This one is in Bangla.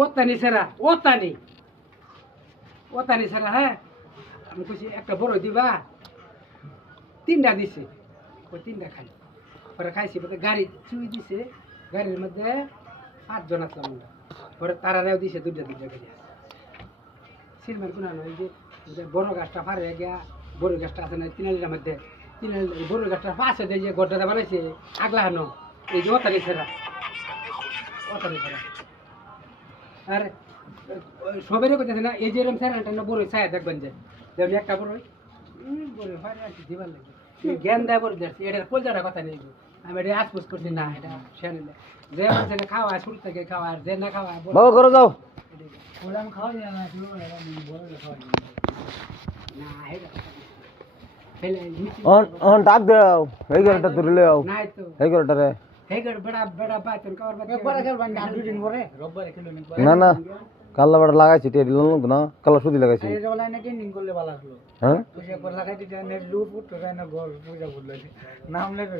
ওতানি সেরা ওতানি সেরা হ্যাঁ আমি কইছি একটা বড় দিবা তিনটা দিছে ওই তিনটা খাই পরে খাইছি পরে গাড়ি চুই দিছে গাড়ির মধ্যে 5 জন আসলাম আমরা পরে তারারেও দিছে দুইটা করে সিনেমার কোন ওই যে বড় গাছটা পারে গিয়া বড় গাছটা আছে না তিনালির মধ্যে তিনালি বড় গাছটা পাশে দিয়ে যে গড্ডাটা বানাইছে আগলা হানো এই যে ওতানি সেরা আর সবাই কইতেছে না এই যে এরকম স্যার না বড় ছায়া দেখবেন যে আমি একটা বড় বড় পারে আর কি দিবার লাগে জ্ঞান দেয় বড় দেখছি এটার কলজাটা কথা নেই আমি এটা আশপুস করছি না এটা শুনে যে মানুষ খাওয়া শুরু থেকে খাওয়া আর যে না খাওয়া বাবা করে যাও বললাম খাওয়া যায় না বড় খাওয়া না এটা অন ডাক দাও এই ঘরটা তুলে লও নাই তো এই ঘরটা রে হেগড় বড় বড় পাতন কবার বাদ একবারে খেলবেন না দুই দিন পরে রোববারে খেলুন একবার না না কাল্লা বড় লাগাইছি তে দিল না না কাল্লা সুদি লাগাইছি এই যে লাইনে কেন্ডিং করলে ভালো হলো হ্যাঁ তুই একবার লাগাই দিতে নেট লুট ফুট তো না ঘর পূজা করলে নাম লেখে